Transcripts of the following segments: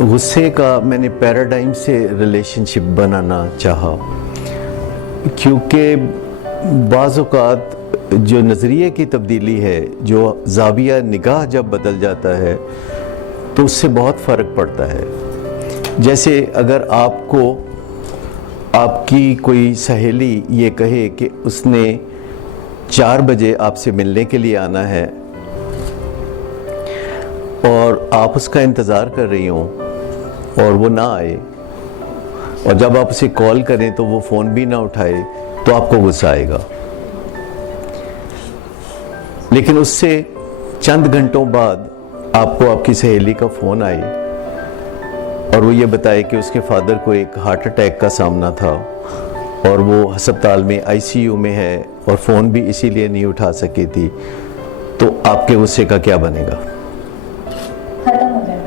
غصے کا میں نے پیراڈائم سے ریلیشن شپ بنانا چاہا، کیونکہ بعض اوقات جو نظریے کی تبدیلی ہے، جو زاویہ نگاہ جب بدل جاتا ہے تو اس سے بہت فرق پڑتا ہے۔ جیسے اگر آپ کو آپ کی کوئی سہیلی یہ کہے کہ اس نے 4 بجے آپ سے ملنے کے لیے آنا ہے اور آپ اس کا انتظار کر رہی ہوں اور وہ نہ آئے، اور جب آپ اسے کال کریں تو وہ فون بھی نہ اٹھائے، تو آپ کو غصہ آئے گا۔ لیکن اس سے چند گھنٹوں بعد آپ کو آپ کی سہیلی کا فون آئے اور وہ یہ بتائے کہ اس کے فادر کو ایک ہارٹ اٹیک کا سامنا تھا اور وہ ہسپتال میں ICU میں ہے اور فون بھی اسی لیے نہیں اٹھا سکی تھی، تو آپ کے غصے کا کیا بنے گا؟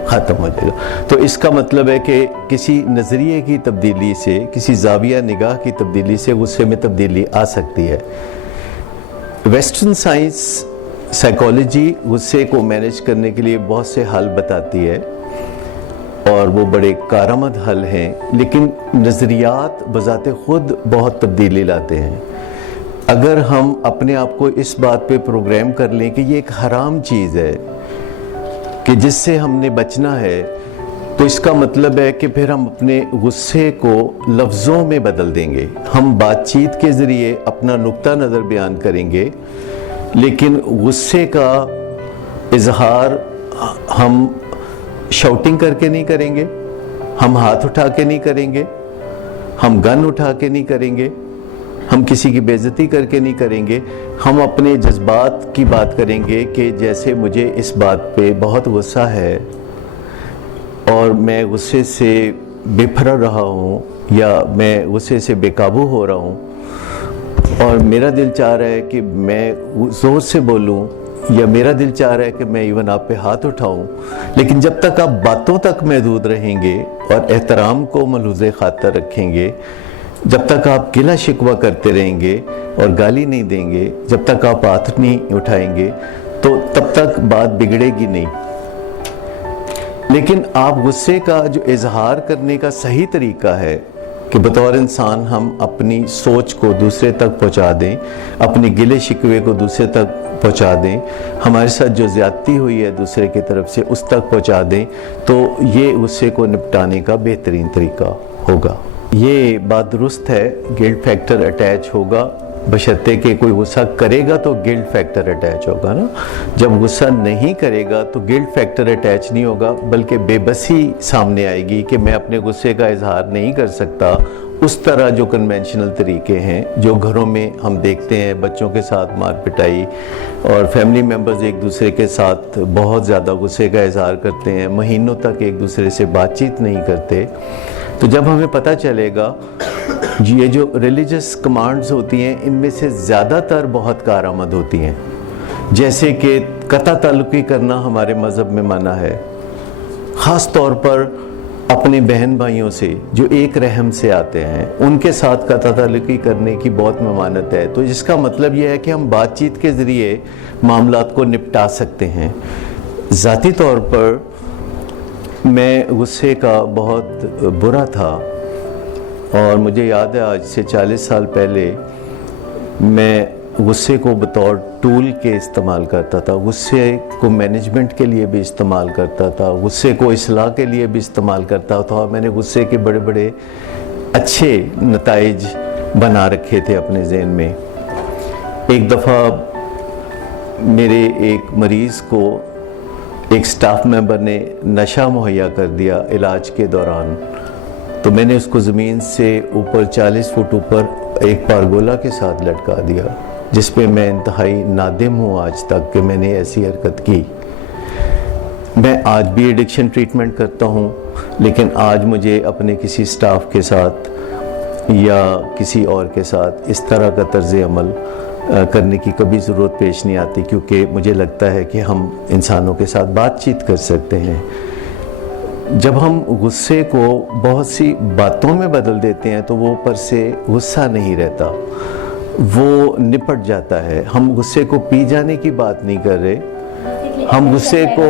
ختم ہو جائے گا۔ تو اس کا مطلب ہے کہ کسی نظریے کی تبدیلی سے، کسی زاویہ نگاہ کی تبدیلی سے غصے میں تبدیلی آ سکتی ہے۔ ویسٹرن سائنس سائیکالوجی غصے کو مینیج کرنے کے لیے بہت سے حل بتاتی ہے اور وہ بڑے کارآمد حل ہیں، لیکن نظریات بذات خود بہت تبدیلی لاتے ہیں۔ اگر ہم اپنے آپ کو اس بات پہ پروگرام کر لیں کہ یہ ایک حرام چیز ہے کہ جس سے ہم نے بچنا ہے، تو اس کا مطلب ہے کہ پھر ہم اپنے غصے کو لفظوں میں بدل دیں گے۔ ہم بات چیت کے ذریعے اپنا نقطہ نظر بیان کریں گے، لیکن غصے کا اظہار ہم شاؤٹنگ کر کے نہیں کریں گے، ہم ہاتھ اٹھا کے نہیں کریں گے، ہم گن اٹھا کے نہیں کریں گے، ہم کسی کی بے عزتی کر کے نہیں کریں گے۔ ہم اپنے جذبات کی بات کریں گے کہ جیسے مجھے اس بات پہ بہت غصہ ہے اور میں غصے سے بفر رہا ہوں یا میں غصے سے بے قابو ہو رہا ہوں اور میرا دل چاہ رہا ہے کہ میں زور سے بولوں، یا میرا دل چاہ رہا ہے کہ میں ایون آپ پہ ہاتھ اٹھاؤں، لیکن جب تک آپ باتوں تک محدود رہیں گے اور احترام کو ملحوظ خاطر رکھیں گے، جب تک آپ گلہ شکوہ کرتے رہیں گے اور گالی نہیں دیں گے، جب تک آپ ہاتھ نہیں اٹھائیں گے، تو تب تک بات بگڑے گی نہیں۔ لیکن آپ غصے کا جو اظہار کرنے کا صحیح طریقہ ہے کہ بطور انسان ہم اپنی سوچ کو دوسرے تک پہنچا دیں، اپنے گلے شکوے کو دوسرے تک پہنچا دیں، ہمارے ساتھ جو زیادتی ہوئی ہے دوسرے کی طرف سے اس تک پہنچا دیں، تو یہ غصے کو نپٹانے کا بہترین طریقہ ہوگا۔ یہ بات درست ہے، گلٹ فیکٹر اٹیچ ہوگا، بشرطے کہ کوئی غصہ کرے گا تو گلٹ فیکٹر اٹیچ ہوگا نا۔ جب غصہ نہیں کرے گا تو گلٹ فیکٹر اٹیچ نہیں ہوگا، بلکہ بے بسی سامنے آئے گی کہ میں اپنے غصے کا اظہار نہیں کر سکتا اس طرح جو کنونشنل طریقے ہیں جو گھروں میں ہم دیکھتے ہیں، بچوں کے ساتھ مار پٹائی اور فیملی ممبرز ایک دوسرے کے ساتھ بہت زیادہ غصے کا اظہار کرتے ہیں، مہینوں تک ایک دوسرے سے بات چیت نہیں کرتے۔ تو جب ہمیں پتہ چلے گا یہ جو ریلیجس کمانڈز ہوتی ہیں ان میں سے زیادہ تر بہت کارآمد ہوتی ہیں، جیسے کہ قطع تعلقی کرنا ہمارے مذہب میں منع ہے، خاص طور پر اپنے بہن بھائیوں سے جو ایک رحم سے آتے ہیں ان کے ساتھ قطع تعلقی کرنے کی بہت ممانعت ہے۔ تو اس کا مطلب یہ ہے کہ ہم بات چیت کے ذریعے معاملات کو نپٹا سکتے ہیں۔ ذاتی طور پر میں غصے کا بہت برا تھا اور مجھے یاد ہے آج سے 40 سال پہلے میں غصے کو بطور ٹول کے استعمال کرتا تھا، غصے کو مینجمنٹ کے لیے بھی استعمال کرتا تھا، غصے کو اصلاح کے لیے بھی استعمال کرتا تھا، اور میں نے غصے کے بڑے بڑے اچھے نتائج بنا رکھے تھے اپنے ذہن میں۔ ایک دفعہ میرے ایک مریض کو ایک سٹاف ممبر نے نشہ مہیا کر دیا علاج کے دوران، تو میں نے اس کو زمین سے اوپر 40 فٹ اوپر ایک پارگولا کے ساتھ لٹکا دیا، جس پہ میں انتہائی نادم ہوں آج تک کہ میں نے ایسی حرکت کی۔ میں آج بھی ایڈکشن ٹریٹمنٹ کرتا ہوں، لیکن آج مجھے اپنے کسی سٹاف کے ساتھ یا کسی اور کے ساتھ اس طرح کا طرز عمل کرنے کی کبھی ضرورت پیش نہیں آتی، کیونکہ مجھے لگتا ہے کہ ہم انسانوں کے ساتھ بات چیت کر سکتے ہیں۔ جب ہم غصے کو بہت سی باتوں میں بدل دیتے ہیں تو وہ اوپر سے غصہ نہیں رہتا، وہ نپٹ جاتا ہے۔ ہم غصے کو پی جانے کی بات نہیں کر رہے، ہم غصے کو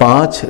5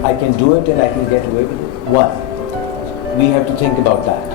I can do it and I can get away with it. One, we have to think about that.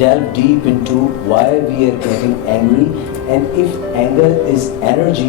delve deep into why we are getting angry, and if anger is energy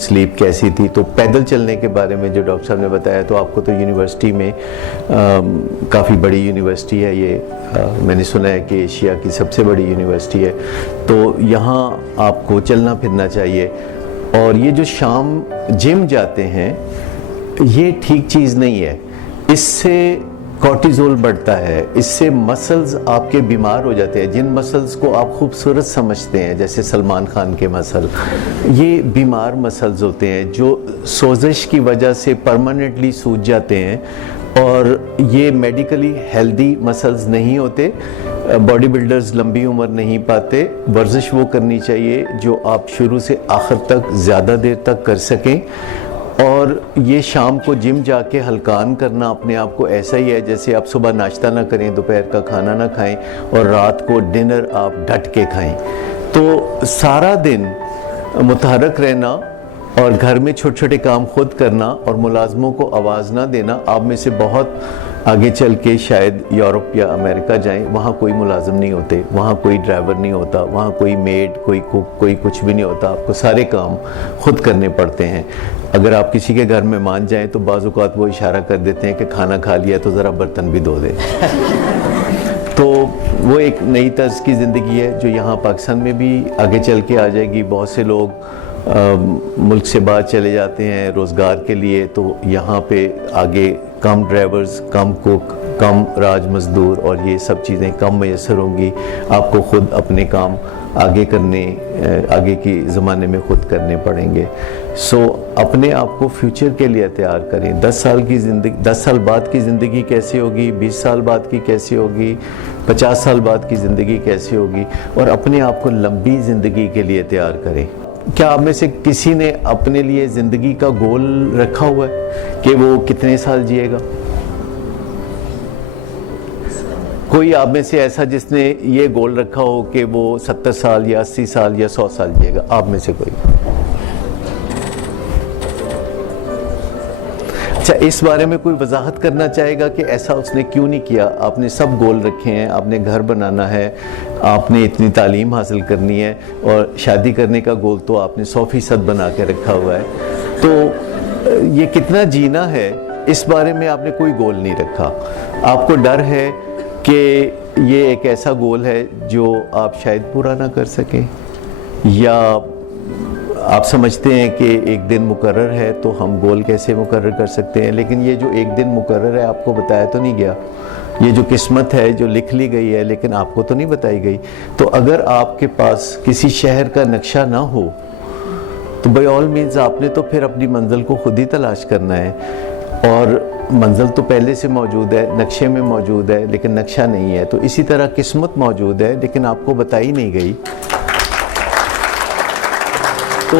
slip کیسی تھی. تو پیدل چلنے کے بارے میں جو doctor صاحب نے بتایا, تو آپ کو تو یونیورسٹی میں کافی بڑی یونیورسٹی ہے یہ, میں نے سنا ہے کہ ایشیا کی سب سے بڑی یونیورسٹی ہے, تو یہاں آپ کو چلنا پھرنا چاہیے. اور یہ جو شام جم جاتے ہیں یہ ٹھیک چیز نہیں ہے, اس سے کورٹیزول بڑھتا ہے, اس سے مسلز آپ کے بیمار ہو جاتے ہیں. جن مسلز کو آپ خوبصورت سمجھتے ہیں جیسے سلمان خان کے مسل, یہ بیمار مسلز ہوتے ہیں جو سوزش کی وجہ سے پرماننٹلی سوج جاتے ہیں, اور یہ میڈیکلی ہیلدی مسلز نہیں ہوتے. باڈی بلڈرز لمبی عمر نہیں پاتے. ورزش وہ کرنی چاہیے جو آپ شروع سے آخر تک زیادہ دیر تک کر سکیں. اور یہ شام کو جم جا کے ہلکان کرنا اپنے آپ کو ایسا ہی ہے جیسے آپ صبح ناشتہ نہ کریں, دوپہر کا کھانا نہ کھائیں اور رات کو ڈنر آپ ڈٹ کے کھائیں. تو سارا دن متحرک رہنا اور گھر میں چھوٹے چھوٹے کام خود کرنا اور ملازموں کو آواز نہ دینا. آپ میں سے بہت آگے چل کے شاید یورپ یا امریکہ جائیں, وہاں کوئی ملازم نہیں ہوتے, وہاں کوئی ڈرائیور نہیں ہوتا, وہاں کوئی میڈ, کوئی کوک, کوئی کچھ بھی نہیں ہوتا. آپ کو سارے کام خود کرنے پڑتے ہیں. اگر آپ کسی کے گھر میں مان جائیں تو بعض اوقات وہ اشارہ کر دیتے ہیں کہ کھانا کھا لیا تو ذرا برتن بھی دھو دے. تو وہ ایک نئی طرز کی زندگی ہے جو یہاں پاکستان میں بھی آگے چل کے آ جائے گی. بہت سے لوگ ملک سے باہر چلے جاتے ہیں روزگار کے لیے, تو یہاں پہ آگے کم ڈرائیورز, کم کوک, کم راج مزدور اور یہ سب چیزیں کم میسر ہوں گی. آپ کو خود اپنے کام آگے کی زمانے میں خود کرنے پڑیں گے. سو اپنے آپ کو فیوچر کے لیے تیار کریں. 10 سال کی زندگی, 10 سال بعد کی زندگی کیسے ہوگی, 20 سال بعد کی کیسے ہوگی, 50 سال بعد کی زندگی کیسے ہوگی, اور اپنے آپ کو لمبی زندگی کے لیے تیار کریں. کیا آپ میں سے کسی نے اپنے لیے زندگی کا گول رکھا ہوا ہے کہ وہ کتنے سال جیے گا؟ کوئی آپ میں سے ایسا جس نے یہ گول رکھا ہو کہ وہ 70 سال یا 80 سال یا 100 سال جیے گا؟ آپ میں سے کوئی؟ اچھا, اس بارے میں کوئی وضاحت کرنا چاہے گا کہ ایسا اس نے کیوں نہیں کیا؟ آپ نے سب گول رکھے ہیں, آپ نے گھر بنانا ہے, آپ نے اتنی تعلیم حاصل کرنی ہے, اور شادی کرنے کا گول تو آپ نے 100% بنا کے رکھا ہوا ہے. تو یہ کتنا جینا ہے اس بارے میں آپ نے کوئی گول نہیں رکھا. آپ کو ڈر ہے کہ یہ ایک ایسا گول ہے جو آپ شاید پورا نہ کر سکیں, یا آپ سمجھتے ہیں کہ ایک دن مقرر ہے تو ہم گول کیسے مقرر کر سکتے ہیں. لیکن یہ جو ایک دن مقرر ہے آپ کو بتایا تو نہیں گیا. یہ جو قسمت ہے جو لکھ لی گئی ہے لیکن آپ کو تو نہیں بتائی گئی. تو اگر آپ کے پاس کسی شہر کا نقشہ نہ ہو تو بائی آل مینز آپ نے تو پھر اپنی منزل کو خود ہی تلاش کرنا ہے. اور منزل تو پہلے سے موجود ہے, نقشے میں موجود ہے, لیکن نقشہ نہیں ہے. تو اسی طرح قسمت موجود ہے لیکن آپ کو بتائی نہیں گئی. تو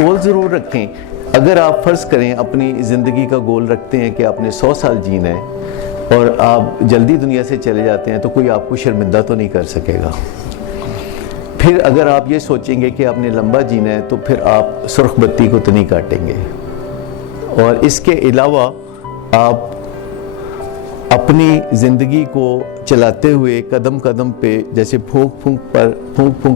گول ضرور رکھیں. اگر آپ فرض کریں اپنی زندگی کا گول رکھتے ہیں کہ آپ نے 100 سال جینا ہے اور آپ جلدی دنیا سے چلے جاتے ہیں, تو کوئی آپ کو شرمندہ تو نہیں کر سکے گا. پھر اگر آپ یہ سوچیں گے کہ آپ نے لمبا جینا ہے تو پھر آپ سرخ بتی کو تو نہیں کاٹیں گے. اور اس کے علاوہ آپ اپنی زندگی کو چلاتے ہوئے قدم قدم پہ جیسے پھونک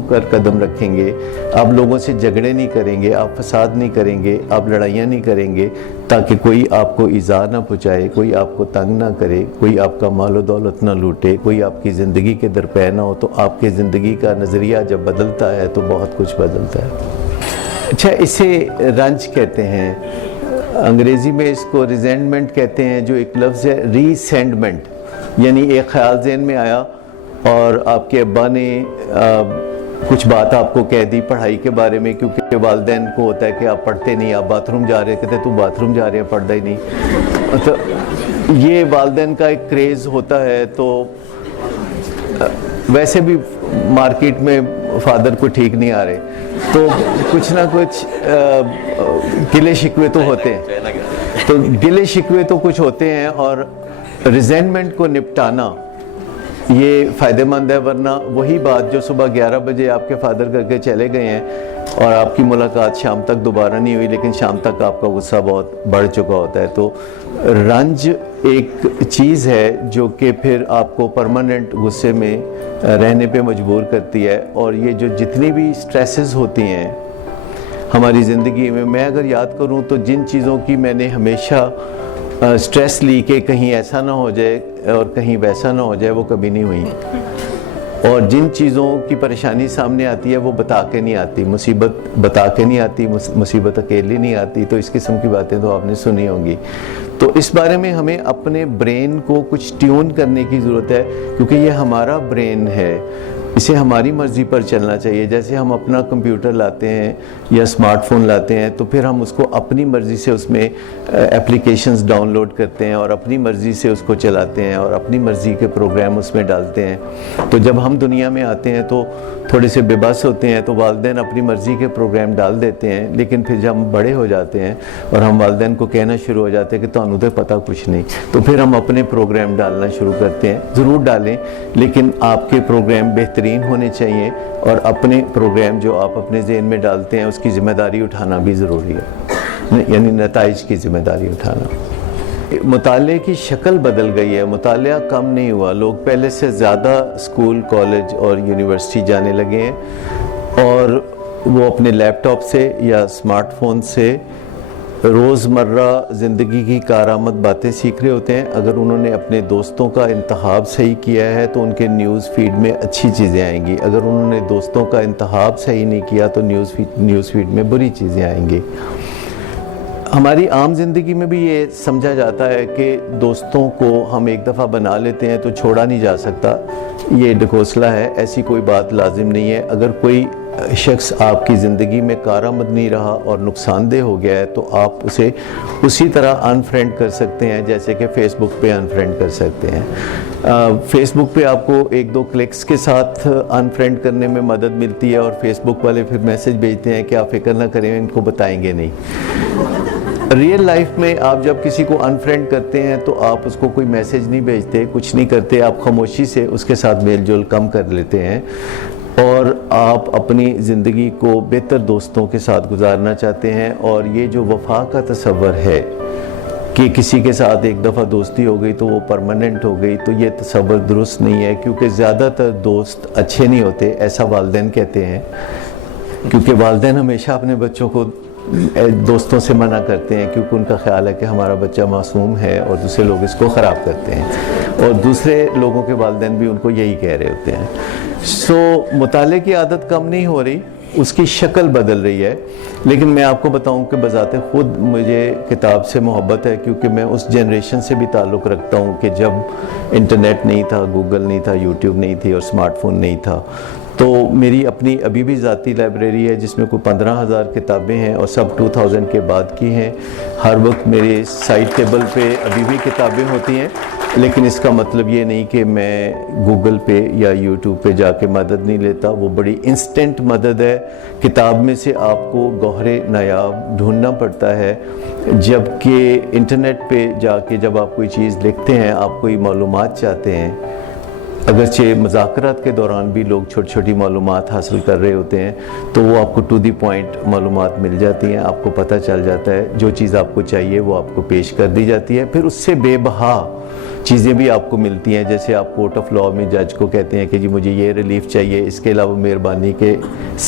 کر قدم رکھیں گے. آپ لوگوں سے جھگڑے نہیں کریں گے, آپ فساد نہیں کریں گے, آپ لڑائیاں نہیں کریں گے تاکہ کوئی آپ کو ایذا نہ پہنچائے, کوئی آپ کو تنگ نہ کرے, کوئی آپ کا مال و دولت نہ لوٹے, کوئی آپ کی زندگی کے درپے نہ ہو. تو آپ کے زندگی کا نظریہ جب بدلتا ہے تو بہت کچھ بدلتا ہے. اچھا, اسے رنج کہتے ہیں, انگریزی میں اس کو ریزینٹمنٹ کہتے ہیں, جو ایک لفظ ہے ریسینڈمنٹ. یعنی ایک خیال ذہن میں آیا اور آپ کے ابا نے کچھ بات آپ کو کہہ دی پڑھائی کے بارے میں, کیونکہ والدین کو ہوتا ہے کہ آپ پڑھتے نہیں, آپ باتھ روم جا رہے, کہتے تو باتھ روم جا رہے ہیں, پڑھتا ہی نہیں. تو یہ والدین کا ایک کریز ہوتا ہے. تو ویسے بھی مارکیٹ میں فادر کو ٹھیک نہیں آ رہے, تو کچھ نہ کچھ گلے شکوے تو ہوتے ہیں. تو گلے شکوے تو کچھ ہوتے ہیں, اور ریزینٹمنٹ کو نپٹانا یہ فائدہ مند ہے. ورنہ وہی بات جو صبح 11 بجے آپ کے فادر کر کے چلے گئے ہیں اور آپ کی ملاقات شام تک دوبارہ نہیں ہوئی, لیکن شام تک آپ کا غصہ بہت بڑھ چکا ہوتا ہے. تو رنج ایک چیز ہے جو کہ پھر آپ کو پرماننٹ غصے میں رہنے پہ مجبور کرتی ہے. اور یہ جو جتنی بھی سٹریسز ہوتی ہیں ہماری زندگی میں اگر یاد کروں تو جن چیزوں کی میں نے ہمیشہ سٹریس لی کہ کہیں ایسا نہ ہو جائے اور کہیں ویسا نہ ہو جائے، وہ کبھی نہیں ہوئی. اور جن چیزوں کی پریشانی سامنے آتی ہے وہ بتا کے نہیں آتی، مصیبت بتا کے نہیں آتی، مصیبت اکیلی نہیں آتی. تو اس قسم کی باتیں تو آپ نے سنی ہوں گی. تو اس بارے میں ہمیں اپنے برین کو کچھ ٹیون کرنے کی ضرورت ہے، کیونکہ یہ ہمارا برین ہے، اسے ہماری مرضی پر چلنا چاہیے. جیسے ہم اپنا کمپیوٹر لاتے ہیں یا اسمارٹ فون لاتے ہیں تو پھر ہم اس کو اپنی مرضی سے اس میں اپلیکیشنز ڈاؤن لوڈ کرتے ہیں اور اپنی مرضی سے اس کو چلاتے ہیں اور اپنی مرضی کے پروگرام اس میں ڈالتے ہیں. تو جب ہم دنیا میں آتے ہیں تو تھوڑے سے بے بس ہوتے ہیں، تو والدین اپنی مرضی کے پروگرام ڈال دیتے ہیں. لیکن پھر جب ہم بڑے ہو جاتے ہیں اور ہم والدین کو کہنا شروع ہو جاتے ہیں کہ تانوں تے پتہ کچھ نہیں، تو پھر ہم اپنے پروگرام ڈالنا شروع کرتے ہیں. ضرور ڈالیں، لیکن آپ کے پروگرام بہترین ہونے چاہیے، اور اپنے پروگرام جو آپ اپنے ذہن میں ڈالتے ہیں اس کی ذمہ داری اٹھانا بھی ضروری ہے، یعنی نتائج کی ذمہ داری اٹھانا. مطالعے کی شکل بدل گئی ہے، مطالعہ کم نہیں ہوا. لوگ پہلے سے زیادہ اسکول، کالج اور یونیورسٹی جانے لگے ہیں، اور وہ اپنے لیپ ٹاپ سے یا اسمارٹ فون سے روزمرہ زندگی کی کارآمد باتیں سیکھ رہے ہوتے ہیں. اگر انہوں نے اپنے دوستوں کا انتخاب صحیح کیا ہے تو ان کے نیوز فیڈ میں اچھی چیزیں آئیں گی. اگر انہوں نے دوستوں کا انتخاب صحیح نہیں کیا تو نیوز فیڈ میں بری چیزیں آئیں گی. ہماری عام زندگی میں بھی یہ سمجھا جاتا ہے کہ دوستوں کو ہم ایک دفعہ بنا لیتے ہیں تو چھوڑا نہیں جا سکتا. یہ ڈھکوسلہ ہے، ایسی کوئی بات لازم نہیں ہے. اگر کوئی شخص آپ کی زندگی میں کارآمد نہیں رہا اور نقصان دہ ہو گیا ہے تو آپ اسے اسی طرح انفرینڈ کر سکتے ہیں جیسے کہ فیس بک پہ انفرینڈ کر سکتے ہیں. فیس بک پہ آپ کو 1-2 کلکس کے ساتھ انفرینڈ کرنے میں مدد ملتی ہے، اور فیس بک والے پھر میسج بھیجتے ہیں کہ آپ فکر نہ کریں، ان کو بتائیں گے نہیں. ریئل لائف میں آپ جب کسی کو انفرینڈ کرتے ہیں تو آپ اس کو کوئی میسج نہیں بھیجتے، کچھ نہیں کرتے، آپ خاموشی سے اس کے ساتھ میل جول کم کر لیتے ہیں، اور آپ اپنی زندگی کو بہتر دوستوں کے ساتھ گزارنا چاہتے ہیں. اور یہ جو وفا کا تصور ہے کہ کسی کے ساتھ ایک دفعہ دوستی ہو گئی تو وہ پرماننٹ ہو گئی، تو یہ تصور درست نہیں ہے، کیونکہ زیادہ تر دوست اچھے نہیں ہوتے، ایسا والدین کہتے ہیں. کیونکہ والدین ہمیشہ اپنے بچوں کو دوستوں سے منع کرتے ہیں، کیونکہ ان کا خیال ہے کہ ہمارا بچہ معصوم ہے اور دوسرے لوگ اس کو خراب کرتے ہیں، اور دوسرے لوگوں کے والدین بھی ان کو یہی کہہ رہے ہوتے ہیں. مطالعے کی عادت کم نہیں ہو رہی، اس کی شکل بدل رہی ہے. لیکن میں آپ کو بتاؤں کہ بذات خود مجھے کتاب سے محبت ہے، کیونکہ میں اس جنریشن سے بھی تعلق رکھتا ہوں کہ جب انٹرنیٹ نہیں تھا، گوگل نہیں تھا، یوٹیوب نہیں تھی اور اسمارٹ فون نہیں تھا. تو میری اپنی ابھی بھی ذاتی لائبریری ہے جس میں کوئی 15,000 کتابیں ہیں، اور سب 2000 کے بعد کی ہیں. ہر وقت میرے سائڈ ٹیبل پہ ابھی بھی کتابیں ہوتی ہیں، لیکن اس کا مطلب یہ نہیں کہ میں گوگل پہ یا یوٹیوب پہ جا کے مدد نہیں لیتا. وہ بڑی انسٹنٹ مدد ہے. کتاب میں سے آپ کو گوہر نایاب ڈھونڈنا پڑتا ہے، جبکہ انٹرنیٹ پہ جا کے جب آپ کوئی چیز لکھتے ہیں، آپ کوئی معلومات چاہتے ہیں، اگرچہ مذاکرات کے دوران بھی لوگ چھوٹی چھوٹی معلومات حاصل کر رہے ہوتے ہیں، تو وہ آپ کو ٹو دی پوائنٹ معلومات مل جاتی ہیں. آپ کو پتہ چل جاتا ہے جو چیز آپ کو چاہیے وہ آپ کو پیش کر دی جاتی ہے. پھر اس سے بے بہا چیزیں بھی آپ کو ملتی ہیں، جیسے آپ کورٹ آف لاء میں جج کو کہتے ہیں کہ جی مجھے یہ ریلیف چاہیے، اس کے علاوہ مہربانی کے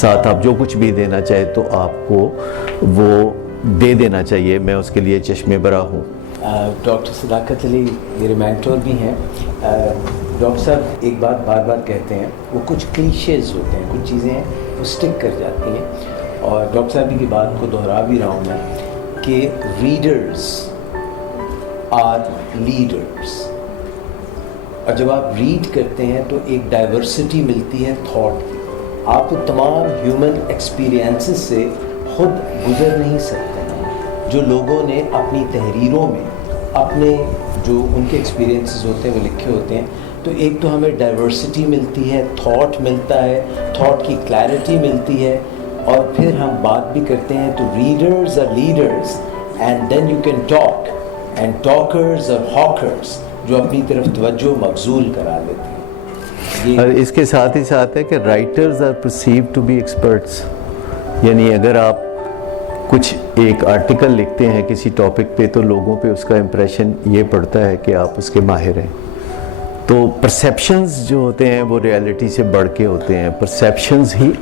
ساتھ آپ جو کچھ بھی دینا چاہے تو آپ کو وہ دے دینا چاہیے. میں اس کے لیے چشم برا ہوں. ڈاکٹر صداقت علی میرے مینٹور بھی ہیں. ڈاکٹر صاحب ایک بات بار بار کہتے ہیں، وہ کچھ کلیشیز ہوتے ہیں، کچھ چیزیں ہیں وہ اسٹک کر جاتی ہیں، اور ڈاکٹر صاحب کی بات کو دہرا بھی رہا ہوں میں کہ ریڈرز آر لیڈرز. اور جب آپ ریڈ کرتے ہیں تو ایک ڈائیورسٹی ملتی ہے تھاٹ کی. آپ تو تمام ہیومن ایکسپیرینسز سے خود گزر نہیں سکتے ہیں. جو لوگوں نے اپنی تحریروں میں اپنے جو ان کے ایکسپیرینسز ہوتے ہیں وہ لکھے ہوتے ہیں، تو ایک تو ہمیں ڈائیورسٹی ملتی ہے، تھاٹ ملتا ہے، تھاٹ کی کلیئرٹی ملتی ہے، اور پھر ہم بات بھی کرتے ہیں تو readers are leaders and then you can talk, and talkers are hawkers جو اپنی طرف توجہ مبذول کرا لیتے ہیں. اور اس کے ساتھ ہی ساتھ ہے کہ writers are perceived to be experts. یعنی اگر آپ کچھ ایک آرٹیکل لکھتے ہیں کسی ٹاپک پہ تو لوگوں پہ اس کا امپریشن یہ پڑتا ہے کہ آپ اس کے ماہر ہیں. تو پرسیپشنز جو ہوتے ہیں وہ ریالٹی سے بڑھ کے ہوتے ہیں. پرسیپشنز ہی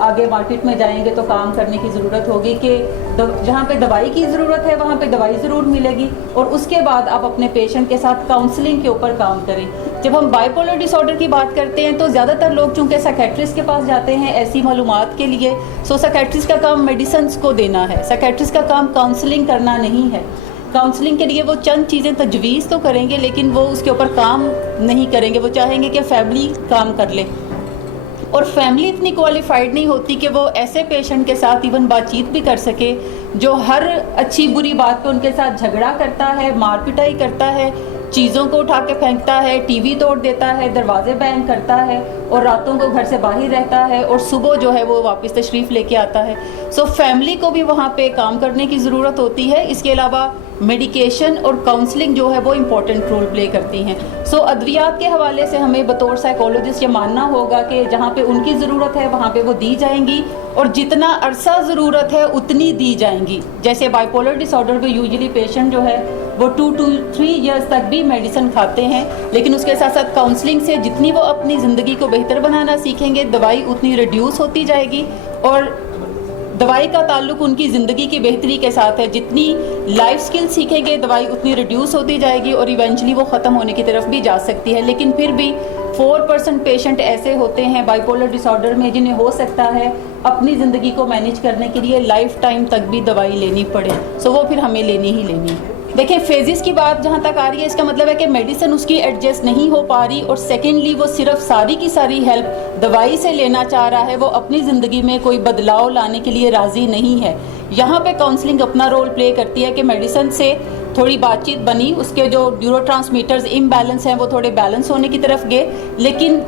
آگے مارکیٹ میں جائیں گے تو کام کرنے کی ضرورت ہوگی کہ جہاں پہ دوائی کی ضرورت ہے وہاں پہ دوائی ضرور ملے گی, اور اس کے بعد آپ اپنے پیشنٹ کے ساتھ کاؤنسلنگ کے اوپر کام کریں. جب ہم بائی پولر ڈس آرڈر کی بات کرتے ہیں تو زیادہ تر لوگ چونکہ سائیکیٹرسٹ کے پاس جاتے ہیں ایسی معلومات کے لیے, سو سائیکیٹرسٹ کا کام میڈیسنس کو دینا ہے, سائیکیٹرسٹ کا کام کاؤنسلنگ کرنا نہیں ہے. کاؤنسلنگ کے لیے وہ چند چیزیں تجویز تو کریں گے لیکن وہ اس کے اوپر کام نہیں کریں گے, وہ چاہیں گے کہ فیملی کام کر لے. اور فیملی اتنی کوالیفائڈ نہیں ہوتی کہ وہ ایسے پیشنٹ کے ساتھ ایون بات چیت بھی کر سکے جو ہر اچھی بری بات پہ ان کے ساتھ جھگڑا کرتا ہے, مار پٹائی کرتا ہے, چیزوں کو اٹھا کے پھینکتا ہے, ٹی وی توڑ دیتا ہے, دروازے بینگ کرتا ہے اور راتوں کو گھر سے باہر رہتا ہے اور صبح جو ہے وہ واپس تشریف لے کے آتا ہے. سو فیملی کو بھی وہاں پہ کام کرنے کی ضرورت ہوتی ہے. اس کے علاوہ میڈیکیشن اور کاؤنسلنگ جو ہے وہ امپورٹنٹ رول پلے کرتی ہیں. سو ادویات کے حوالے سے ہمیں بطور سائیکولوجسٹ یہ ماننا ہوگا کہ جہاں پہ ان کی ضرورت ہے وہاں پہ وہ دی جائیں گی اور جتنا عرصہ ضرورت ہے اتنی دی جائیں گی. جیسے بائی پولر ڈس آرڈر پہ یوزلی پیشنٹ جو ہے وہ 2 to 3 ایئرس تک بھی میڈیسن کھاتے ہیں, لیکن اس کے ساتھ ساتھ کاؤنسلنگ سے جتنی وہ اپنی زندگی کو بہتر بنانا سیکھیں گے دوائی اتنی ریڈیوس ہوتی جائے گی. اور دوائی کا تعلق ان کی زندگی کی بہتری کے ساتھ ہے, جتنی لائف سکل سیکھیں گے دوائی اتنی ریڈیوس ہوتی جائے گی اور ایونچولی وہ ختم ہونے کی طرف بھی جا سکتی ہے. لیکن پھر بھی 4% پیشنٹ ایسے ہوتے ہیں بائی پولر ڈس آرڈر میں جنہیں ہو سکتا ہے اپنی زندگی کو مینیج کرنے کے لیے لائف ٹائم تک بھی دوائی لینی پڑے. سو وہ پھر ہمیں لینی ہی لینی ہے. دیکھیں فیزز کی بات جہاں تک آ رہی ہے اس کا مطلب ہے کہ میڈیسن اس کی ایڈجسٹ نہیں ہو پا رہی, اور سیکنڈلی وہ صرف ساری کی ساری ہیلپ دوائی سے لینا چاہ رہا ہے, وہ اپنی زندگی میں کوئی بدلاؤ لانے کے لیے راضی نہیں ہے. یہاں پہ کاؤنسلنگ اپنا رول پلے کرتی ہے کہ میڈیسن سے تھوڑی بات چیت بنی, اس کے جو نیورو ٹرانسمیٹرز امبیلنس ہیں وہ تھوڑے بیلنس ہونے کی طرف گئے. لیکن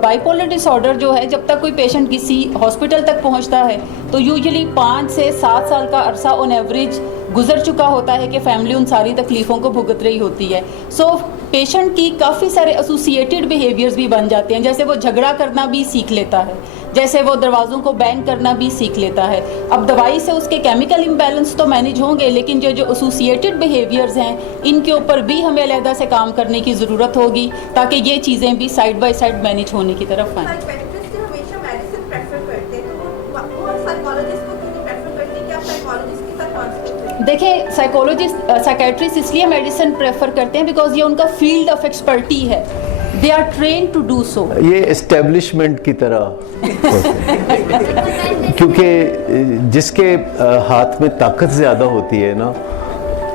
بائی پولر ڈس آرڈر جو ہے جب تک کوئی پیشنٹ کسی ہاسپٹل تک پہنچتا ہے تو یوزلی 5 سے 7 سال کا عرصہ آن ایوریج گزر چکا ہوتا ہے کہ فیملی ان ساری تکلیفوں کو بھگت رہی ہوتی ہے. سو پیشنٹ کی کافی سارے ایسوسیٹڈ بیہیویئرز بھی بن جاتے ہیں, جیسے وہ جھگڑا کرنا بھی سیکھ لیتا ہے, جیسے وہ دروازوں کو بینگ کرنا بھی سیکھ لیتا ہے. اب دوائی سے اس کے کیمیکل امبیلنس تو مینیج ہوں گے لیکن جو ایسوسیٹڈ بیہیویئرز ہیں ان کے اوپر بھی ہمیں علیحدہ سے کام کرنے کی ضرورت ہوگی تاکہ یہ چیزیں بھی سائڈ بائی سائڈ مینیج ہونے کی طرف آئیں. دیکھیں سائیکیٹرسٹ اس لیے میڈیسن پریفر کرتے ہیں بیکاز یہ ان کا فیلڈ آف ایکسپرٹی ہے, they are train to do so. یہ اسٹیبلشمنٹ کی طرح کیونکہ جس کے ہاتھ میں طاقت زیادہ ہوتی ہے نا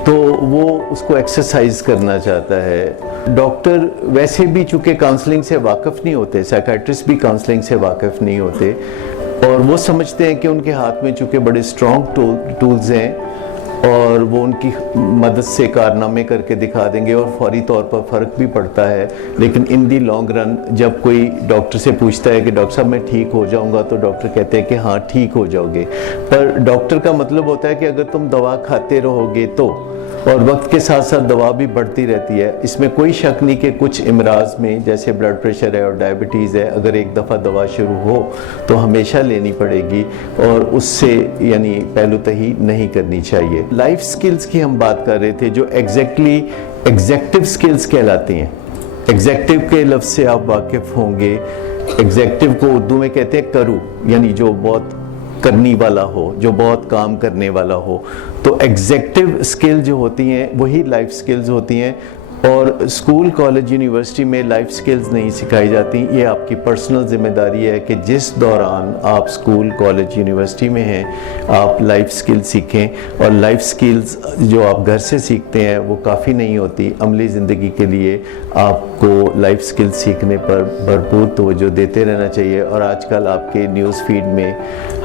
تو وہ اس کو ایکسرسائز کرنا چاہتا ہے. ڈاکٹر ویسے بھی چونکہ کاؤنسلنگ سے واقف نہیں ہوتے, سائیکیٹرسٹ بھی کاؤنسلنگ سے واقف نہیں ہوتے, اور وہ سمجھتے ہیں کہ ان کے ہاتھ میں چونکہ بڑے اسٹرانگ ٹولز ہیں اور وہ ان کی مدد سے کارنامے کر کے دکھا دیں گے اور فوری طور پر فرق بھی پڑتا ہے. لیکن ان دی لانگ رن جب کوئی ڈاکٹر سے پوچھتا ہے کہ ڈاکٹر صاحب میں ٹھیک ہو جاؤں گا, تو ڈاکٹر کہتے ہیں کہ ہاں ٹھیک ہو جاؤ گے, پر ڈاکٹر کا مطلب ہوتا ہے کہ اگر تم دوا کھاتے رہو گے تو, اور وقت کے ساتھ ساتھ دوا بھی بڑھتی رہتی ہے. اس میں کوئی شک نہیں کہ کچھ امراض میں جیسے بلڈ پریشر ہے اور ڈائبٹیز ہے, اگر ایک دفعہ دوا شروع ہو تو ہمیشہ لینی پڑے گی اور اس سے یعنی پہلو تہی نہیں کرنی چاہیے. لائف سکلز کی ہم بات کر رہے تھے جو ایگزیکٹلی ایگزیکٹو سکلز کہلاتی ہیں. ایگزیکٹو کے لفظ سے آپ واقف ہوں گے. ایگزیکٹو کو اردو میں کہتے ہیں کرو, یعنی جو بہت کرنی والا ہو, جو بہت کام کرنے والا ہو. تو ایگزیکٹو اسکل جو ہوتی ہیں وہی لائف سکلز ہوتی ہیں, اور اسکول کالج یونیورسٹی میں لائف سکلز نہیں سکھائی جاتی. یہ آپ کی پرسنل ذمہ داری ہے کہ جس دوران آپ اسکول کالج یونیورسٹی میں ہیں آپ لائف سکل سیکھیں, اور لائف سکلز جو آپ گھر سے سیکھتے ہیں وہ کافی نہیں ہوتی. عملی زندگی کے لیے آپ کو لائف سکل سیکھنے پر بھرپور توجہ دیتے رہنا چاہیے. اور آج کل آپ کے نیوز فیڈ میں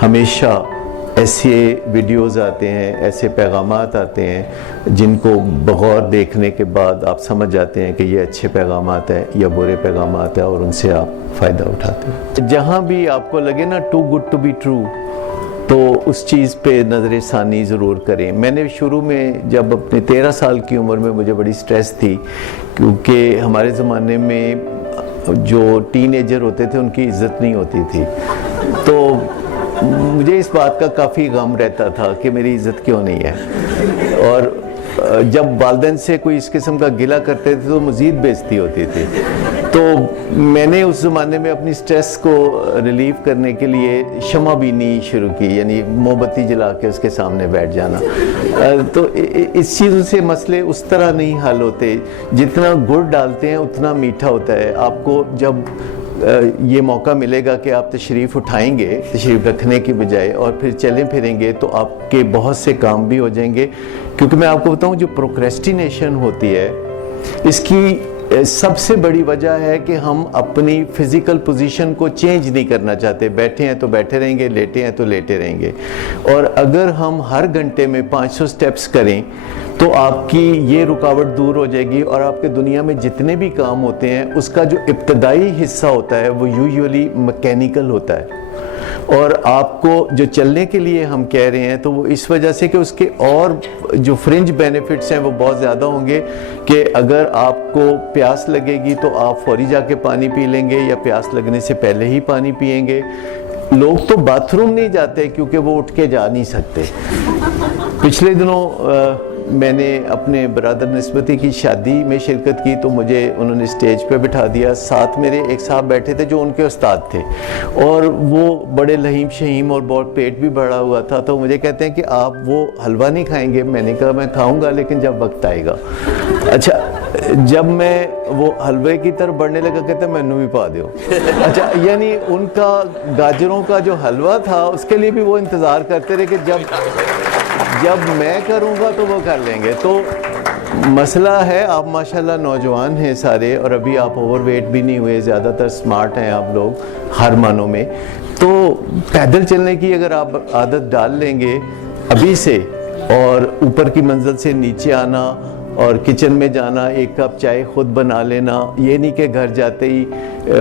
ہمیشہ ایسے ویڈیوز آتے ہیں, ایسے پیغامات آتے ہیں جن کو بغور دیکھنے کے بعد آپ سمجھ جاتے ہیں کہ یہ اچھے پیغامات ہیں یا برے پیغامات ہیں, اور ان سے آپ فائدہ اٹھاتے ہیں. جہاں بھی آپ کو لگے نا too good to be true, تو اس چیز پہ نظر ثانی ضرور کریں. میں نے شروع میں جب اپنے 13 سال کی عمر میں مجھے بڑی سٹریس تھی, کیونکہ ہمارے زمانے میں جو ٹین ایجر ہوتے تھے ان کی عزت نہیں ہوتی تھی, تو مجھے اس بات کا کافی غم رہتا تھا کہ میری عزت کیوں نہیں ہے. اور جب والدین سے کوئی اس قسم کا گلہ کرتے تھے تو مزید بےزتی ہوتی تھی. تو میں نے اس زمانے میں اپنی سٹریس کو ریلیف کرنے کے لیے شمع بینی شروع کی، یعنی موم بتی جلا کے اس کے سامنے بیٹھ جانا. تو اس چیزوں سے مسئلے اس طرح نہیں حل ہوتے. جتنا گڑ ڈالتے ہیں اتنا میٹھا ہوتا ہے. آپ کو جب یہ موقع ملے گا کہ آپ تشریف اٹھائیں گے تشریف رکھنے کی بجائے اور پھر چلیں پھریں گے تو آپ کے بہت سے کام بھی ہو جائیں گے. کیونکہ میں آپ کو بتاؤں جو پروکریسٹینیشن ہوتی ہے اس کی سب سے بڑی وجہ ہے کہ ہم اپنی فزیکل پوزیشن کو چینج نہیں کرنا چاہتے. بیٹھے ہیں تو بیٹھے رہیں گے، لیٹے ہیں تو لیٹے رہیں گے. اور اگر ہم ہر گھنٹے میں 500 سٹیپس کریں تو آپ کی یہ رکاوٹ دور ہو جائے گی اور آپ کے دنیا میں جتنے بھی کام ہوتے ہیں اس کا جو ابتدائی حصہ ہوتا ہے وہ یوزولی میکینیکل ہوتا ہے. اور آپ کو جو چلنے کے لیے ہم کہہ رہے ہیں تو وہ اس وجہ سے کہ اس کے اور جو فرنج بینیفٹس ہیں وہ بہت زیادہ ہوں گے. کہ اگر آپ کو پیاس لگے گی تو آپ فوری جا کے پانی پی لیں گے یا پیاس لگنے سے پہلے ہی پانی پئیں گے. لوگ تو باتھ روم نہیں جاتے کیونکہ وہ اٹھ کے جا نہیں سکتے. پچھلے دنوں میں نے اپنے برادر نسبتی کی شادی میں شرکت کی تو مجھے انہوں نے اسٹیج پہ بٹھا دیا. ساتھ میرے ایک صاحب بیٹھے تھے جو ان کے استاد تھے اور وہ بڑے لہیم شہیم اور بہت پیٹ بھی بڑھا ہوا تھا. تو مجھے کہتے ہیں کہ آپ وہ حلوہ نہیں کھائیں گے؟ میں نے کہا میں کھاؤں گا لیکن جب وقت آئے گا. اچھا جب میں وہ حلوے کی طرف بڑھنے لگا کہتے ہیں مینو بھی پا دیو. اچھا یعنی ان کا گاجروں کا جو حلوہ تھا اس کے لیے بھی وہ انتظار کرتے رہے کہ جب میں کروں گا تو وہ کر لیں گے. تو مسئلہ ہے آپ ماشاءاللہ نوجوان ہیں سارے اور ابھی آپ اوور ویٹ بھی نہیں ہوئے، زیادہ تر سمارٹ ہیں آپ لوگ ہر معنوں میں. تو پیدل چلنے کی اگر آپ عادت ڈال لیں گے ابھی سے اور اوپر کی منزل سے نیچے آنا اور کچن میں جانا، ایک کپ چائے خود بنا لینا، یہ نہیں کہ گھر جاتے ہی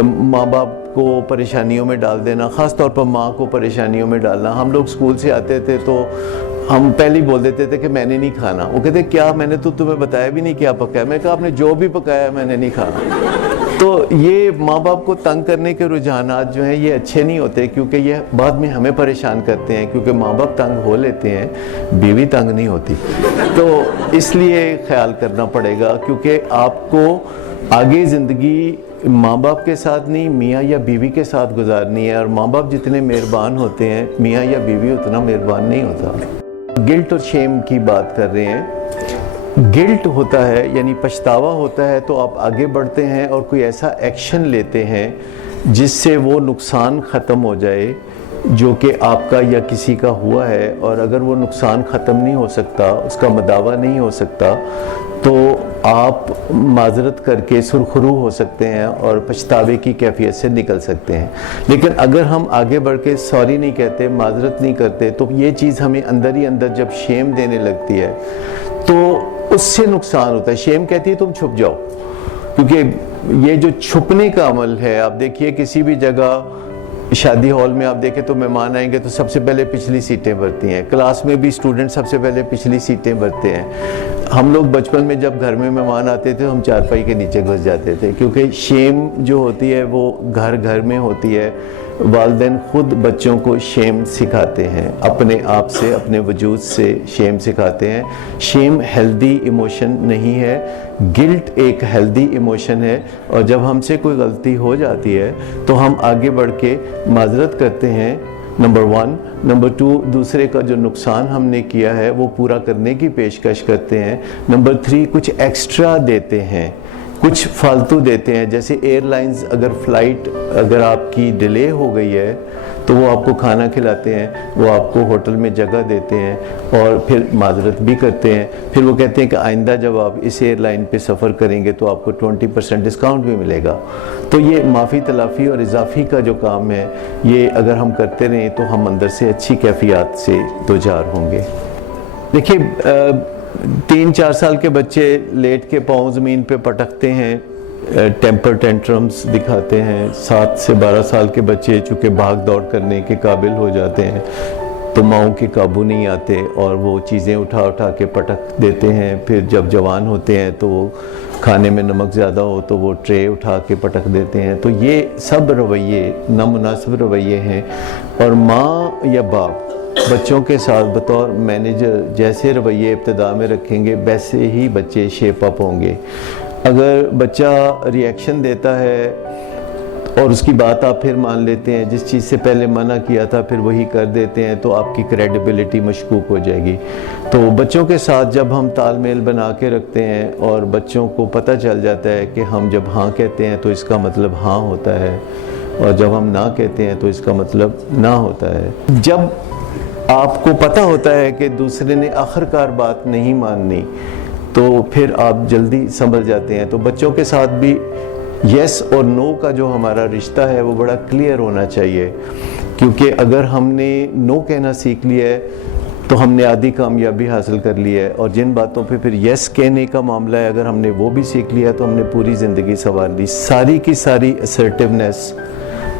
ماں باپ کو پریشانیوں میں ڈال دینا، خاص طور پر ماں کو پریشانیوں میں ڈالنا. ہم لوگ اسکول سے آتے تھے تو ہم پہلے ہی بول دیتے تھے کہ میں نے نہیں کھانا. وہ کہتے کیا میں نے تو تمہیں بتایا بھی نہیں کیا پکایا. میں کہا آپ نے جو بھی پکایا میں نے نہیں کھانا. تو یہ ماں باپ کو تنگ کرنے کے رجحانات جو ہیں یہ اچھے نہیں ہوتے کیونکہ یہ بعد میں ہمیں پریشان کرتے ہیں کیونکہ ماں باپ تنگ ہو لیتے ہیں، بیوی تنگ نہیں ہوتی. تو اس لیے خیال کرنا پڑے گا کیونکہ آپ کو آگے زندگی ماں باپ کے ساتھ نہیں میاں یا بیوی کے ساتھ گزارنی ہے. اور ماں باپ جتنے مہربان ہوتے ہیں میاں یا بیوی اتنا مہربان نہیں ہوتا. گلٹ اور شیم کی بات کر رہے ہیں. گلٹ ہوتا ہے یعنی پچھتاوا ہوتا ہے تو آپ آگے بڑھتے ہیں اور کوئی ایسا ایکشن لیتے ہیں جس سے وہ نقصان ختم ہو جائے جو کہ آپ کا یا کسی کا ہوا ہے. اور اگر وہ نقصان ختم نہیں ہو سکتا، اس کا مداوع نہیں ہو سکتا، تو آپ معذرت کر کے سرخرو ہو سکتے ہیں اور پچھتاوے کی کیفیت سے نکل سکتے ہیں. لیکن اگر ہم آگے بڑھ کے سوری نہیں کہتے، معذرت نہیں کرتے، تو یہ چیز ہمیں اندر ہی اندر جب شیم دینے لگتی ہے تو اس سے نقصان ہوتا ہے. شیم کہتی ہے تم چھپ جاؤ، کیونکہ یہ جو چھپنے کا عمل ہے، آپ دیکھیے کسی بھی جگہ شادی ہال میں آپ دیکھیں تو مہمان آئیں گے تو سب سے پہلے پچھلی سیٹیں بھرتی ہیں. کلاس میں بھی اسٹوڈنٹ سب سے پہلے پچھلی سیٹیں بھرتے ہیں. ہم لوگ بچپن میں جب گھر میں مہمان آتے تھے ہم چارپائی کے نیچے گھس جاتے تھے کیونکہ شیم جو ہوتی ہے وہ گھر گھر میں ہوتی ہے. والدین خود بچوں کو شیم سکھاتے ہیں، اپنے آپ سے اپنے وجود سے شیم سکھاتے ہیں. شیم ہیلدی ایموشن نہیں ہے، گلٹ ایک ہیلدی ایموشن ہے. اور جب ہم سے کوئی غلطی ہو جاتی ہے تو ہم آگے بڑھ کے معذرت کرتے ہیں، نمبر 1. نمبر 2 دوسرے کا جو نقصان ہم نے کیا ہے وہ پورا کرنے کی پیشکش کرتے ہیں. نمبر 3 کچھ ایکسٹرا دیتے ہیں، کچھ فالتو دیتے ہیں. جیسے ایئر لائنز اگر فلائٹ اگر آپ کی ڈیلے ہو گئی ہے تو وہ آپ کو کھانا کھلاتے ہیں، وہ آپ کو ہوٹل میں جگہ دیتے ہیں اور پھر معذرت بھی کرتے ہیں. پھر وہ کہتے ہیں کہ آئندہ جب آپ اس ایئر لائن پہ سفر کریں گے تو آپ کو 20% ڈسکاؤنٹ بھی ملے گا. تو یہ معافی تلافی اور اضافی کا جو کام ہے یہ اگر ہم کرتے رہیں تو ہم اندر سے اچھی کیفیات سے دوچار ہوں گے. دیکھیے 3-4 سال کے بچے لیٹ کے پاؤں زمین پہ پٹکتے ہیں، ٹیمپر ٹینٹرمز دکھاتے ہیں. 7 سے 12 سال کے بچے چونکہ بھاگ دوڑ کرنے کے قابل ہو جاتے ہیں تو ماؤں کے قابو نہیں آتے اور وہ چیزیں اٹھا کے پٹک دیتے ہیں. پھر جب جوان ہوتے ہیں تو وہ کھانے میں نمک زیادہ ہو تو وہ ٹرے اٹھا کے پٹک دیتے ہیں. تو یہ سب رویے نامناسب رویے ہیں. اور ماں یا باپ بچوں کے ساتھ بطور مینیجر جیسے رویے ابتدا میں رکھیں گے ویسے ہی بچے شیپ اپ ہوں گے. اگر بچہ ریئیکشن دیتا ہے اور اس کی بات آپ پھر مان لیتے ہیں, جس چیز سے پہلے منع کیا تھا پھر وہی کر دیتے ہیں, تو آپ کی کریڈیبلٹی مشکوک ہو جائے گی. تو بچوں کے ساتھ جب ہم تال میل بنا کے رکھتے ہیں اور بچوں کو پتہ چل جاتا ہے کہ ہم جب ہاں کہتے ہیں تو اس کا مطلب ہاں ہوتا ہے, اور جب ہم نہ کہتے ہیں تو اس کا مطلب نہ ہوتا ہے. جب آپ کو پتہ ہوتا ہے کہ دوسرے نے آخرکار بات نہیں ماننی, تو پھر آپ جلدی سنبھل جاتے ہیں. تو بچوں کے ساتھ بھی یس اور نو کا جو ہمارا رشتہ ہے وہ بڑا کلیئر ہونا چاہیے, کیونکہ اگر ہم نے نو کہنا سیکھ لیا ہے تو ہم نے آدھی کامیابی حاصل کر لی ہے, اور جن باتوں پہ پھر یس کہنے کا معاملہ ہے اگر ہم نے وہ بھی سیکھ لیا تو ہم نے پوری زندگی سنوار لی. ساری کی ساری اسرٹیونیس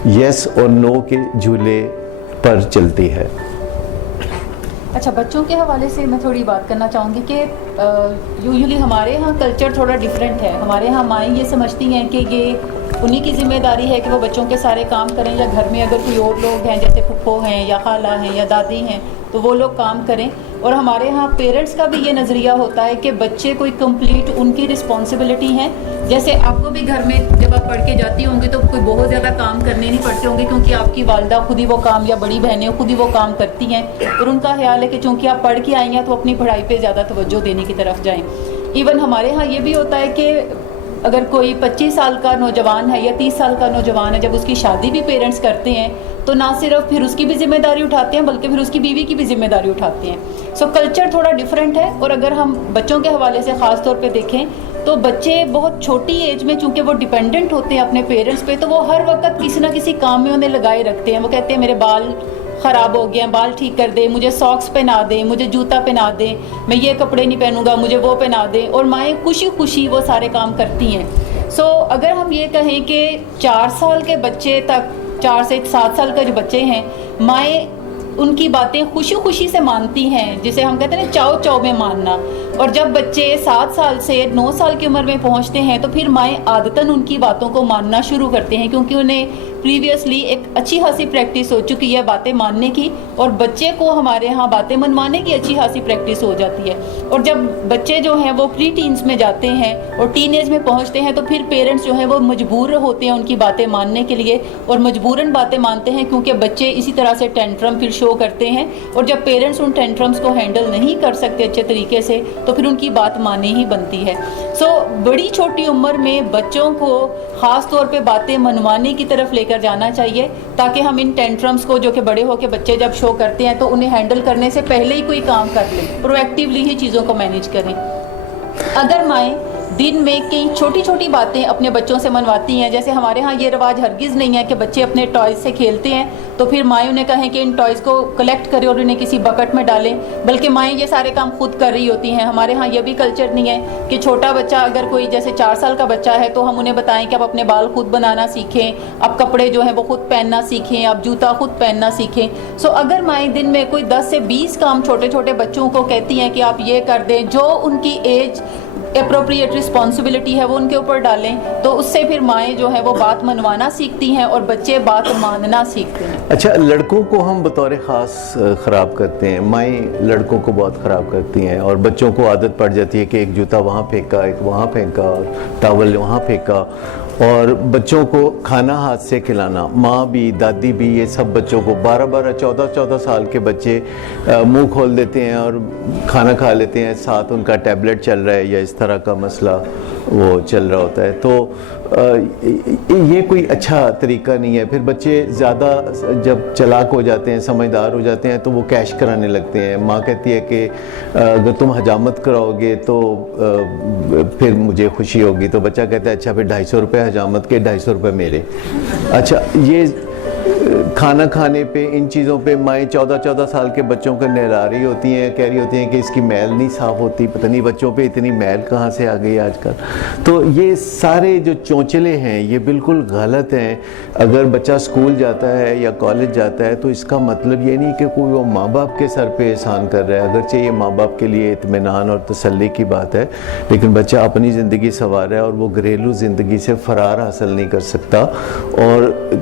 یس اور نو کے جھولے پر چلتی ہے. اچھا, بچوں کے حوالے سے میں تھوڑی بات کرنا چاہوں گی کہ یوزلی ہمارے ہاں کلچر تھوڑا ڈیفرنٹ ہے. ہمارے ہاں مائیں یہ سمجھتی ہیں کہ یہ انہی کی ذمہ داری ہے کہ وہ بچوں کے سارے کام کریں, یا گھر میں اگر کوئی اور لوگ ہیں جیسے پھپھو ہیں یا خالہ ہیں یا دادی ہیں تو وہ لوگ کام کریں. اور ہمارے ہاں پیرنٹس کا بھی یہ نظریہ ہوتا ہے کہ بچے کوئی کمپلیٹ ان کی رسپانسبلٹی ہیں. جیسے آپ کو بھی گھر میں جب آپ پڑھ کے جاتی ہوں گی تو کوئی بہت زیادہ کام کرنے نہیں پڑتے ہوں گے, کیونکہ آپ کی والدہ خود ہی وہ کام, یا بڑی بہنیں خود ہی وہ کام کرتی ہیں, اور ان کا خیال ہے کہ چونکہ آپ پڑھ کے آئی ہیں تو اپنی پڑھائی پہ زیادہ توجہ دینے کی طرف جائیں. ایون ہمارے ہاں یہ بھی ہوتا ہے کہ اگر کوئی 25 سال کا نوجوان ہے یا 30 سال کا نوجوان ہے, جب اس کی شادی بھی پیرنٹس کرتے ہیں تو نہ صرف پھر اس کی بھی ذمہ داری اٹھاتے ہیں بلکہ پھر اس کی بیوی کی بھی ذمہ داری اٹھاتے ہیں. سو کلچر تھوڑا ڈفرینٹ ہے. اور اگر ہم بچوں کے حوالے سے خاص طور پہ دیکھیں تو بچے بہت چھوٹی ایج میں چونکہ وہ ڈیپینڈنٹ ہوتے ہیں اپنے پیرنٹس پہ, تو وہ ہر وقت کسی نہ کسی کام میں انہیں لگائے رکھتے ہیں. وہ کہتے ہیں میرے بال خراب ہو گیا, بال ٹھیک کر دے, مجھے ساکس پہنا دیں, مجھے جوتا پہنا دیں, میں یہ کپڑے نہیں پہنوں گا, مجھے وہ پہنا دیں. اور مائیں خوشی خوشی وہ سارے کام کرتی ہیں. سو اگر ہم یہ کہیں کہ 4 سال کے بچے تک, 4 سے 7 سال کا جو بچے ہیں, مائیں ان کی باتیں خوشی خوشی سے مانتی ہیں, جسے ہم کہتے ہیں چاؤ چاؤ میں ماننا. اور جب بچے 7 سال سے 9 سال کی عمر میں پہنچتے ہیں تو پھر مائیں عادتاً ان کی باتوں کو ماننا شروع کرتے ہیں, کیونکہ انہیں پریویسلی ایک اچھی خاصی پریکٹس ہو چکی ہے باتیں ماننے کی, اور بچے کو ہمارے ہاں باتیں منوانے کی اچھی خاصی پریکٹس ہو جاتی ہے. اور جب بچے جو ہیں وہ پری ٹینز میں جاتے ہیں اور ٹین ایج میں پہنچتے ہیں تو پھر پیرنٹس جو ہیں وہ مجبور ہوتے ہیں ان کی باتیں ماننے کے لیے, اور مجبوراً باتیں مانتے ہیں کیونکہ بچے اسی طرح سے ٹینٹرم پھر شو کرتے ہیں. اور جب پیرنٹس ان ٹینٹرمز کو ہینڈل نہیں کر سکتے اچھے طریقے سے تو پھر ان کی بات ماننی ہی بنتی ہے. سو بڑی چھوٹی عمر میں بچوں کو خاص طور پہ باتیں منوانے کی طرف لے کر جانا چاہیے, تاکہ ہم ان ٹینٹرمز کو, جو کہ بڑے ہو کے بچے جب شو کرتے ہیں تو انہیں ہینڈل کرنے سے پہلے ہی کوئی کام کر لیں, پرو ایکٹیولی ہی چیزوں کو مینیج کریں. اگر مائیں دن میں کئی چھوٹی چھوٹی باتیں اپنے بچوں سے منواتی ہیں, جیسے ہمارے ہاں یہ رواج ہرگز نہیں ہے کہ بچے اپنے ٹوائز سے کھیلتے ہیں تو پھر مائیں انہیں کہیں کہ ان ٹوائز کو کلیکٹ کریں اور انہیں کسی بکٹ میں ڈالیں, بلکہ مائیں یہ سارے کام خود کر رہی ہوتی ہیں. ہمارے ہاں یہ بھی کلچر نہیں ہے کہ چھوٹا بچہ اگر کوئی جیسے 4 سال کا بچہ ہے تو ہم انہیں بتائیں کہ آپ اپنے بال خود بنانا سیکھیں, آپ کپڑے جو ہیں وہ خود پہننا سیکھیں, آپ جوتا خود پہننا سیکھیں. سو اگر مائیں دن میں کوئی 10 سے 20 کام چھوٹے چھوٹے بچوں کو کہتی ہیں کہ آپ یہ کر دیں, جو ان کی ایج اپروپریٹ رسپانسبلٹی ہے وہ ان کے اوپر ڈالیں, تو اس سے پھر مائیں جو ہیں وہ بات منوانا سیکھتی ہیں اور بچے بات ماننا سیکھتے ہیں. اچھا, لڑکوں کو ہم بطور خاص خراب کرتے ہیں, مائیں لڑکوں کو بہت خراب کرتی ہیں, اور بچوں کو عادت پڑ جاتی ہے کہ ایک جوتا وہاں پھینکا, ایک وہاں پھینکا, اور ٹاول وہاں پھینکا. اور بچوں کو کھانا ہاتھ سے کھلانا, ماں بھی دادی بھی یہ سب بچوں کو 12 14 سال کے بچے منہ کھول دیتے ہیں اور کھانا کھا لیتے ہیں, ساتھ ان کا ٹیبلٹ چل رہا ہے یا اس طرح کا مسئلہ وہ چل رہا ہوتا ہے. تو یہ کوئی اچھا طریقہ نہیں ہے. پھر بچے زیادہ جب چلاک ہو جاتے ہیں, سمجھدار ہو جاتے ہیں, تو وہ کیش کرانے لگتے ہیں. ماں کہتی ہے کہ اگر تم حجامت کراؤ گے تو پھر مجھے خوشی ہوگی, تو بچہ کہتا ہے اچھا پھر 250 روپے حجامت کے, 250 روپے میرے. اچھا, یہ کھانا کھانے پہ ان چیزوں پہ مائیں 14 سال کے بچوں کو نہلا رہی ہوتی ہیں, کہہ رہی ہوتی ہیں کہ اس کی میل نہیں صاف ہوتی, پتہ نہیں بچوں پہ اتنی میل کہاں سے آ گئی آج کل. تو یہ سارے جو چونچلے ہیں یہ بالکل غلط ہیں. اگر بچہ اسکول جاتا ہے یا کالج جاتا ہے تو اس کا مطلب یہ نہیں کہ کوئی وہ ماں باپ کے سر پہ احسان کر رہا ہے, اگرچہ یہ ماں باپ کے لیے اطمینان اور تسلی کی بات ہے, لیکن بچہ اپنی زندگی سنوار رہا ہے اور وہ گھریلو زندگی سے فرار حاصل نہیں کر سکتا. اور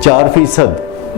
4%,